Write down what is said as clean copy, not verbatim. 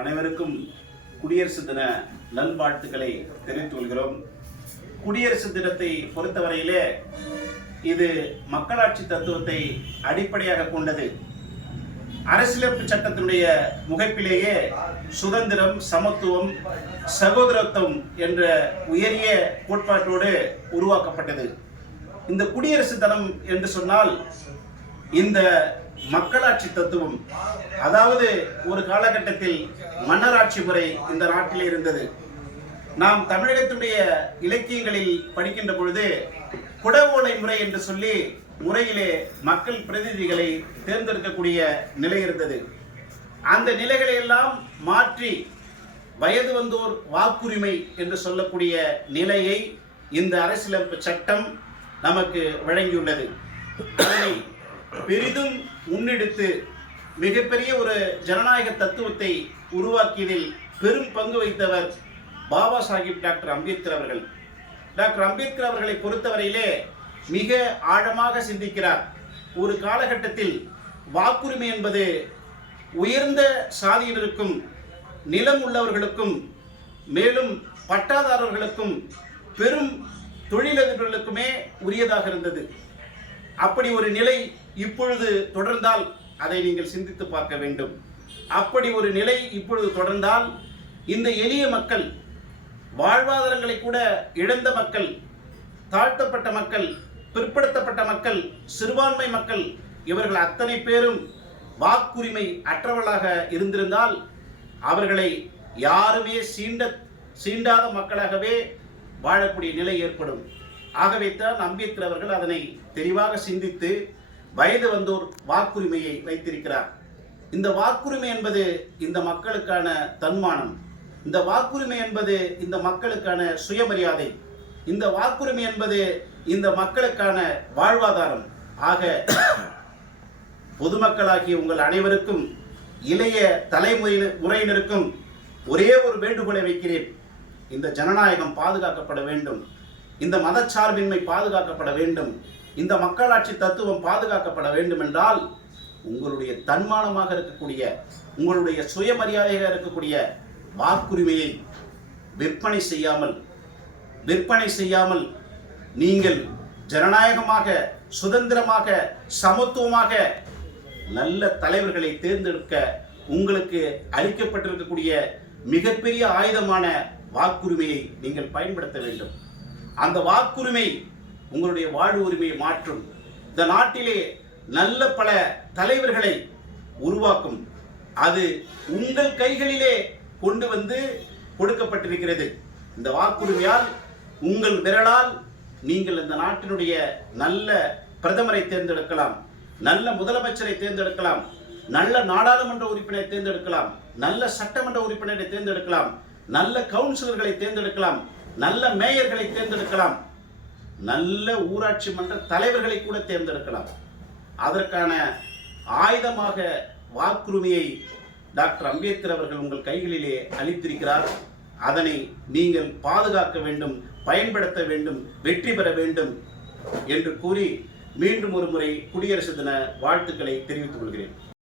அனைவருக்கும் குடியரசு தின நல்வாழ்த்துக்களை தெரிவித்துக் கொள்கிறோம். குடியரசு தினத்தை பொறுத்தவரையிலே இது மக்களாட்சி தத்துவத்தை அடிப்படையாக கொண்டது. அரசியலமைப்பு சட்டத்தினுடைய முகப்பிலேயே சுதந்திரம், சமத்துவம், சகோதரத்துவம் என்ற உயரிய கோட்பாட்டோடு உருவாக்கப்பட்டது. இந்த குடியரசு தினம் என்று சொன்னால் இந்த மக்களாட்சி தத்துவம், அதாவது ஒரு காலகட்டத்தில் மன்னராட்சி முறை இந்த நாட்டில் இருந்தது. நாம் தமிழகத்தினுடைய இலக்கியங்களில் படிக்கின்ற பொழுது குடவோலை முறை என்று சொல்லி முறையிலே மக்கள் பிரதிநிதிகளை தேர்ந்தெடுக்கக்கூடிய நிலை இருந்தது. அந்த நிலைகளை எல்லாம் மாற்றி வயது வந்தோர் வாக்குரிமை என்று சொல்லக்கூடிய நிலையை இந்த அரசியலமைப்பு சட்டம் நமக்கு வழங்கியுள்ளது. அதனை பெரிதும் முன்னெடுத்து மிகப்பெரிய ஒரு ஜனநாயக தத்துவத்தை உருவாக்கியதில் பெரும் பங்கு வகித்தவர் பாபா சாஹிப் டாக்டர் அம்பேத்கர் அவர்கள். டாக்டர் அம்பேத்கர் அவர்களை பொறுத்தவரையிலே மிக ஆழமாக சிந்திக்கிறார். ஒரு காலகட்டத்தில் வாக்குரிமை என்பது உயர்ந்த சாதியினருக்கும், நிலம் உள்ளவர்களுக்கும், மேலும் பட்டாதாரர்களுக்கும், பெரும் தொழிலதிபர்களுக்குமே உரியதாக இருந்தது. அப்படி ஒரு நிலை இப்பொழுது தொடர்ந்தால் அதை நீங்கள் சிந்தித்து பார்க்க வேண்டும். அப்படி ஒரு நிலை இப்பொழுது தொடர்ந்தால் இந்த எளிய மக்கள், வாழ்வாதாரங்களை கூட இழந்த மக்கள், தாழ்த்தப்பட்ட மக்கள், பிற்படுத்தப்பட்ட மக்கள், சிறுபான்மை மக்கள், இவர்கள் அத்தனை பேரும் வாக்குரிமை அற்றவர்களாக இருந்திருந்தால் அவர்களை யாருமே சீண்டாத மக்களாகவே வாழக்கூடிய நிலை ஏற்படும். ஆகவே தான் அம்பேத்கர் அவர்கள் அதனை தெளிவாக சிந்தித்து வயது வந்தோர் வாக்குரிமையை வைத்திருக்கிறார். இந்த வாக்குரிமை என்பது இந்த மக்களுக்கான தன்மானம், இந்த வாக்குரிமை என்பது இந்த மக்களுக்கான சுயமரியாதை, இந்த வாக்குரிமை என்பது இந்த மக்களுக்கான வாழ்வாதாரம். ஆக பொதுமக்களாகிய உங்கள் அனைவருக்கும், இளைய தலைமுறையினருக்கும் ஒரே ஒரு வேண்டுகோளை வைக்கிறேன். இந்த ஜனநாயகம் பாதுகாக்கப்பட வேண்டும், இந்த மதச்சார்பின்மை பாதுகாக்கப்பட வேண்டும், இந்த மக்களாட்சி தத்துவம் பாதுகாக்கப்பட வேண்டும் என்றால் உங்களுடைய தன்மானமாக இருக்கக்கூடிய, உங்களுடைய சுயமரியாதையாக இருக்கக்கூடிய வாக்குரிமையை விற்பனை செய்யாமல் நீங்கள் ஜனநாயகமாக, சுதந்திரமாக, சமத்துவமாக நல்ல தலைவர்களை தேர்ந்தெடுக்க உங்களுக்கு அளிக்கப்பட்டிருக்கக்கூடிய மிகப்பெரிய ஆயுதமான வாக்குரிமையை நீங்கள் பயன்படுத்த வேண்டும். அந்த வாக்குரிமை உங்களுடைய வாழ்வு உரிமையை மாற்றும். இந்த நாட்டிலே நல்ல பல தலைவர்களை உருவாக்கும். அது உங்கள் கைகளிலே கொண்டு வந்து கொடுக்கப்பட்டிருக்கிறது. இந்த வாக்குரிமையால், உங்கள் விரலால் நீங்கள் இந்த நாட்டினுடைய நல்ல பிரதமரை தேர்ந்தெடுக்கலாம், நல்ல முதலமைச்சரை தேர்ந்தெடுக்கலாம், நல்ல நாடாளுமன்ற உறுப்பினரை தேர்ந்தெடுக்கலாம், நல்ல சட்டமன்ற உறுப்பினரை தேர்ந்தெடுக்கலாம், நல்ல கவுன்சிலர்களை தேர்ந்தெடுக்கலாம், நல்ல மேயர்களை தேர்ந்தெடுக்கலாம், நல்ல ஊராட்சி மன்ற தலைவர்களை கூட தேர்ந்தெடுக்கலாம். அதற்கான ஆயுதமாக வாக்குரிமையை டாக்டர் அம்பேத்கர் அவர்கள் உங்கள் கைகளிலே அளித்திருக்கிறார். அதனை நீங்கள் பாதுகாக்க வேண்டும், பயன்படுத்த வேண்டும், வெற்றி பெற வேண்டும் என்று கூறி மீண்டும் ஒரு முறை குடியரசு தின வாழ்த்துக்களை தெரிவித்துக் கொள்கிறேன்.